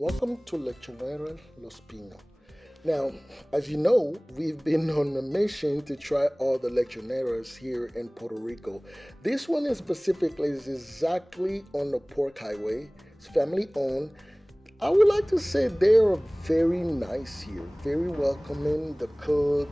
Welcome to Lechonera Los Pinos. Now, as you know, we've been on a mission to try all the lechoneras here in Puerto Rico. This one in specifically is exactly on the Pork Highway. It's family owned. I would like to say they're very nice here, very welcoming. The cook,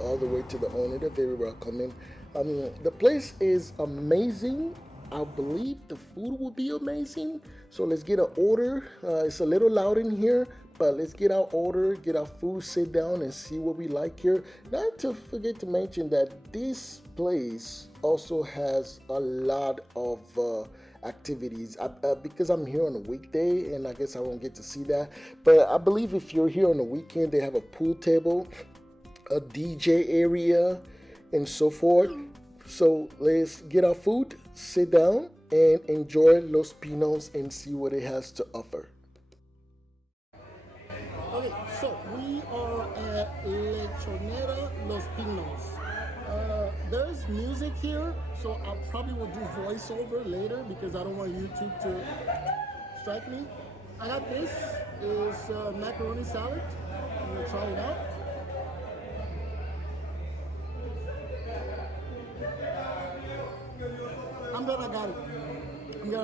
all the way to the owner, they're very welcoming. The place is amazing. I believe the food will be amazing. So let's get an order. It's a little loud in here, but let's get our order, get our food, sit down and see what we like here. Not to forget to mention that this place also has a lot of activities because I'm here on a weekday and I guess I won't get to see that. But I believe if you're here on the weekend, they have a pool table, a DJ area, and so forth. So let's get our food, sit down, and enjoy Los Pinos and see what it has to offer. Okay, so we are at Lechonera Los Pinos. There's music here, so I probably will do voiceover later because I don't want YouTube to strike me. I got this, is macaroni salad. I'm gonna try it out. I'm glad I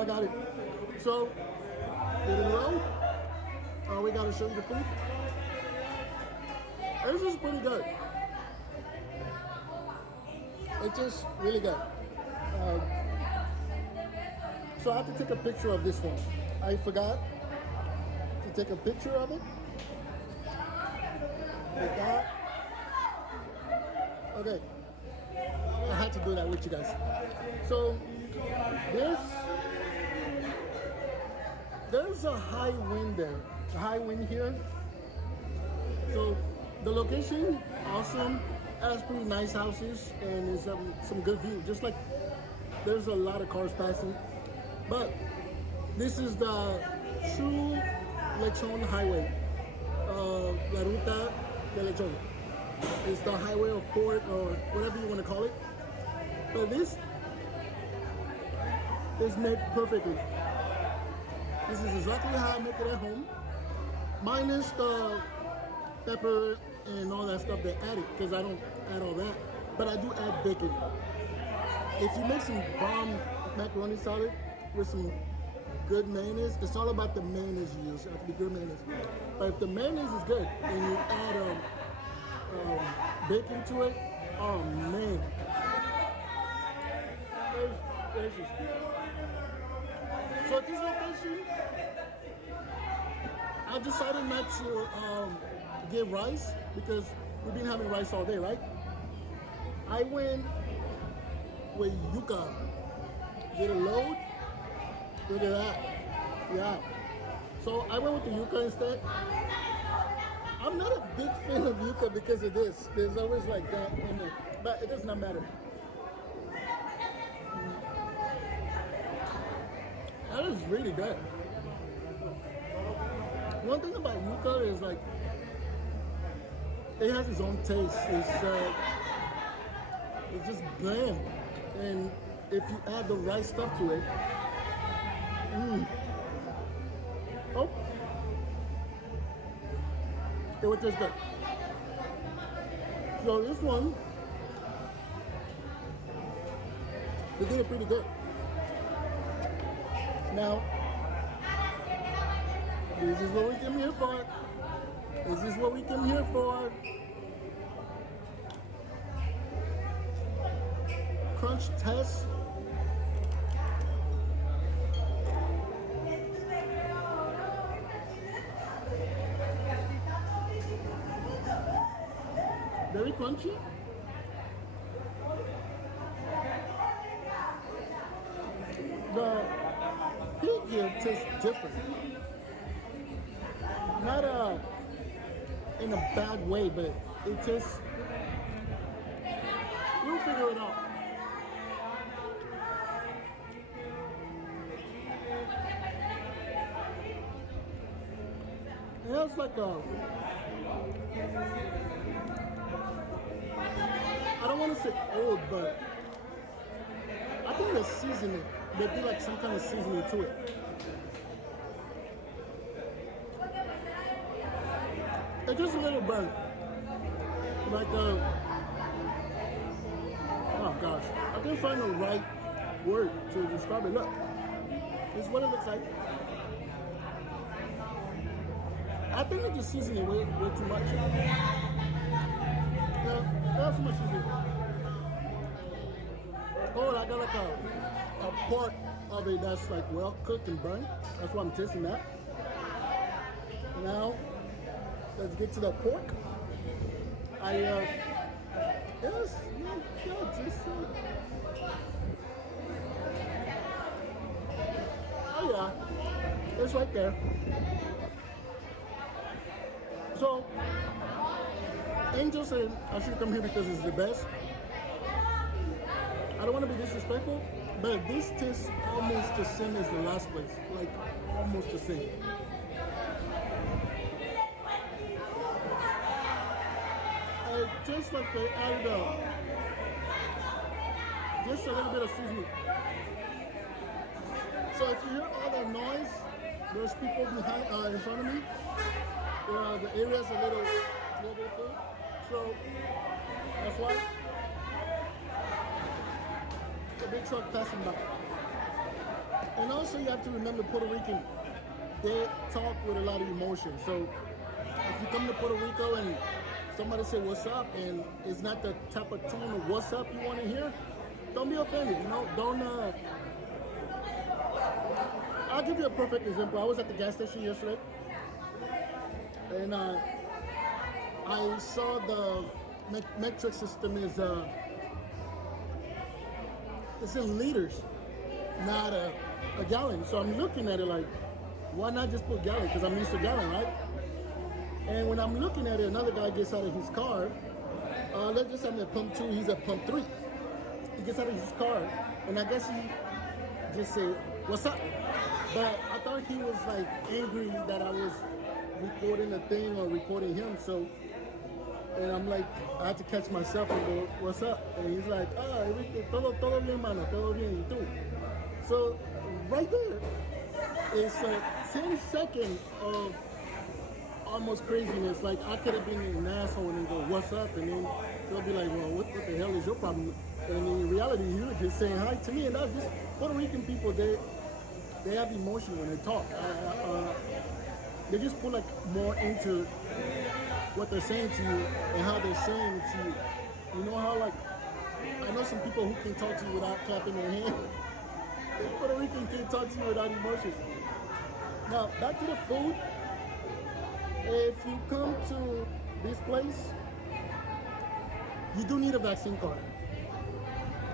got it. So, get it low. We gotta show you the food. This is pretty good. It's just really good. So I have to take a picture of this one. I forgot to take a picture of it. Like that. Okay. I had to do that with you guys. So there's a high wind there. A high wind here. So the location, awesome. Has pretty nice houses and is some good view. Just like there's a lot of cars passing. But this is the true Lechon highway. La Ruta de Lechon. It's the highway of port or whatever you want to call it. But this is made perfectly. This is exactly how I make it at home. Minus the pepper and all that stuff they added, because I don't add all that. But I do add bacon. If you make some bomb macaroni salad with some good mayonnaise, it's all about the mayonnaise you use. It has to be good mayonnaise. But if the mayonnaise is good and you add bacon to it, oh man. So at this location, I decided not to get rice because we've been having rice all day, right? I went with yuca. Get a load. Look at that. Yeah. So I went with the yuca instead. I'm not a big fan of yuca because of this. There's always like that in it, but it does not matter. That is really good. One thing about yuca is like it has its own taste. It's just bland, and if you add the right stuff to it, oh. It would taste good. So this one, they did it pretty good. Now, this is what we came here for. This is what we came here for. Crunch test. Very crunchy. The pig here tastes different. Not in a bad way, but it tastes. We'll figure it out. It has like I don't want to say old, but I think the seasoning, they do like some kind of seasoning to it. It's just a little burnt. Like, oh gosh, I can't find the right word to describe it. Look, this is what it looks like. I think they just season it way too much. Yeah, that's too much seasoning. Oh, I got like a part of it that's like well cooked and burnt. That's why I'm tasting that. Now, let's get to the pork. Yes, just oh yeah, it's right there. So, Angel said I should come here because it's the best. I don't want to be disrespectful, but this tastes almost the same as the last place. Like, almost the same. Just like they added just a little bit of seasoning. So if you hear all that noise, there's people behind, in front of me. The area's a little bit full, so that's why. A big truck passing by. And also you have to remember Puerto Rican, they talk with a lot of emotion. So if you come to Puerto Rico and somebody say what's up and it's not the type of tone of what's up you want to hear, don't be offended, you know, don't, I'll give you a perfect example. I was at the gas station yesterday and I saw the metric system is it's in liters, not a gallon. So I'm looking at it like, why not just put gallon? Because I'm used to gallon, right? And when I'm looking at it, another guy gets out of his car. Let's just say I'm at pump 2, he's at pump 3. He gets out of his car, and I guess he just said, "What's up?" But I thought he was like angry that I was recording a thing or recording him. So, and I'm like, I had to catch myself and go, "What's up?" And he's like, "Ah, everything, todo bien, mano, todo bien, y tú?" So, right there, it's a 10-second of almost craziness. Like I could have been an asshole and go, "What's up?" And then they'll be like, "Well, what the hell is your problem?" And in reality, you were just saying hi to me. And that's just Puerto Rican people. They have emotion when they talk. They just put like more into what they're saying to you and how they're saying it to you. You know how like I know some people who can talk to you without clapping their hands. Puerto Rican can't talk to you without emotion. Now back to the food. If you come to this place, you do need a vaccine card.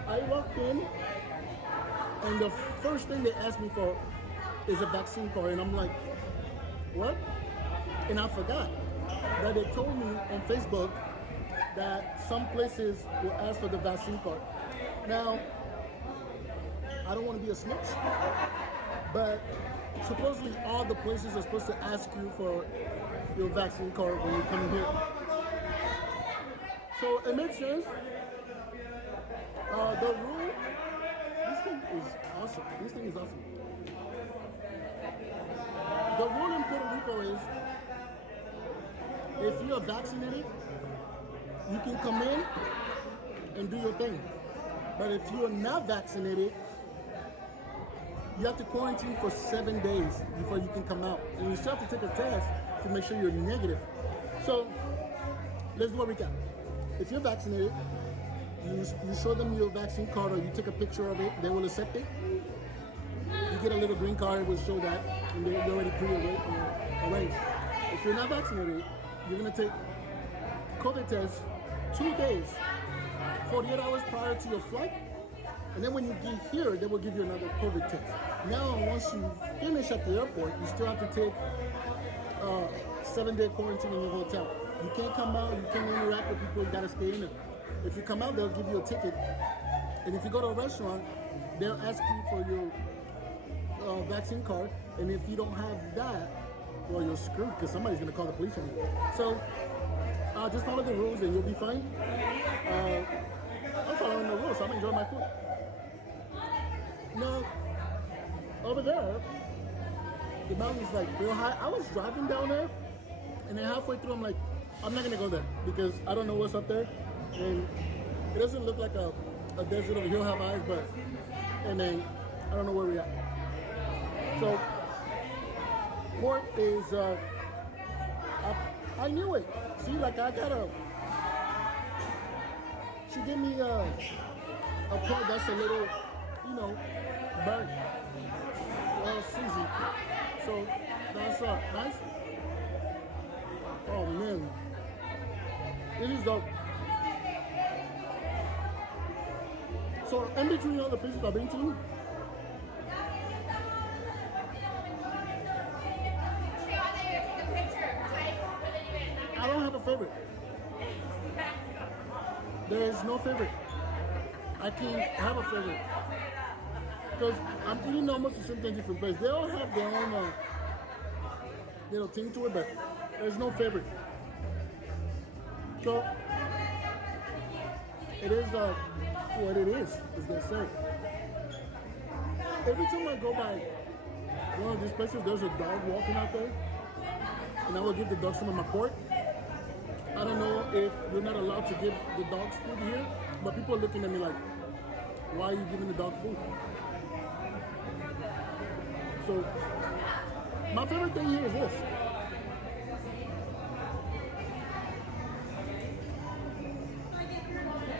I walked in, and the first thing they asked me for is a vaccine card, and I'm like, what? And I forgot that they told me on Facebook that some places will ask for the vaccine card. Now, I don't want to be a snitch, but supposedly all the places are supposed to ask you for your vaccine card when you come here. So it makes sense. The rule, this thing is awesome. This thing is awesome. The rule in Puerto Rico is if you're vaccinated, you can come in and do your thing. But if you're not vaccinated, you have to quarantine for 7 days before you can come out. And you still have to take a test to make sure you're negative. So let's do a recap. If you're vaccinated, you show them your vaccine card or you take a picture of it, they will accept it. You get a little green card, it will show that, and they're already pre-arranged. If you're not vaccinated, you're gonna take COVID test 2 days, 48 hours prior to your flight, and then when you get here, they will give you another COVID test. Now, once you finish at the airport, you still have to take 7-day quarantine in your hotel. You can't come out, you can't interact with people, you gotta stay in there. If you come out, they'll give you a ticket. And if you go to a restaurant, they'll ask you for your vaccine card. And if you don't have that, well, you're screwed because somebody's gonna call the police on you. So just follow the rules and you'll be fine. I'm following the rules, so I'm enjoying my food. Now, over there, the mountain's like real high. I was driving down there And then halfway through, I'm like, I'm not gonna go there because I don't know what's up there, and it doesn't look like a desert over here, have eyes, but, and then I don't know where we're at. So, port is, I knew it. See, like I got she gave me a port that's a little, you know, burnt, well seasoned. So, that's nice. Oh man, this is dope. So in between all the places I've been to, I don't have a favorite. There is no favorite. I can't have a favorite because I'm eating almost the same thing different places. They all have their own little thing to it, but there's no favorite. So it is what it is they say. Every time I go by one of these places, there's a dog walking out there, and I will give the dog some of my pork. I don't know if you're not allowed to give the dogs food here, but people are looking at me like, why are you giving the dog food? So my favorite thing here is this.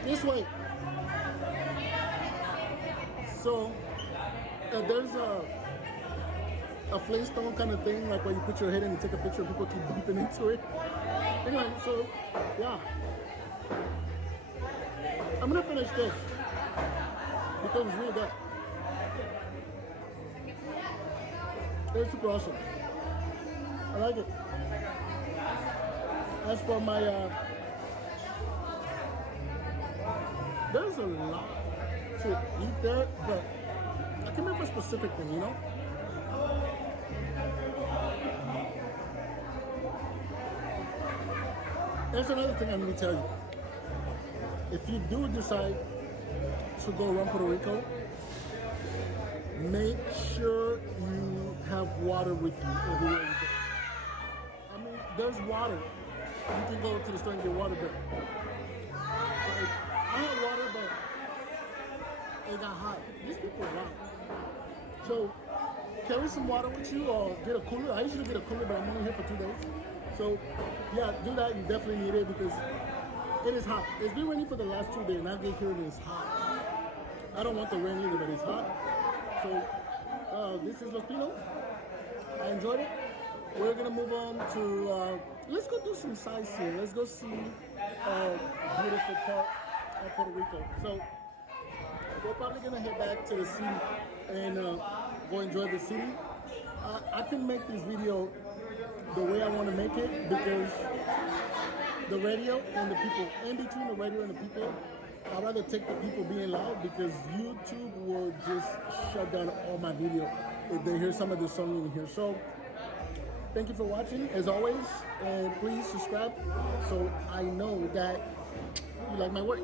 This way. So there's a Flintstone kind of thing, like where you put your head in and take a picture and people keep bumping into it. Anyway, so yeah. I'm gonna finish this because it's really good. It's super awesome. I like it. As for my there's a lot to eat there, but I can remember a specific thing, you know? There's another thing I'm going to tell you. If you do decide to go around Puerto Rico, make sure you have water with you everywhere you go. I mean, there's water. You can go to the store and get water, but I had water, but it got hot. These people are hot. So carry some water with you or get a cooler. I usually get a cooler, but I'm only here for 2 days. So yeah, do that. You definitely need it because it is hot. It's been raining for the last 2 days and I get here and it's hot. I don't want the rain either, but it's hot. So this is Los Pinos. I enjoyed it. We're gonna move on to, let's go do some sightseeing. Let's go see a beautiful part of Puerto Rico. So we're probably gonna head back to the city and go enjoy the city. I can make this video the way I want to make it because the radio and the people, in between the radio and the people, I'd rather take the people being loud because YouTube will just shut down all my video if they hear some of the song in here. So thank you for watching as always, and please subscribe so I know that you like my work.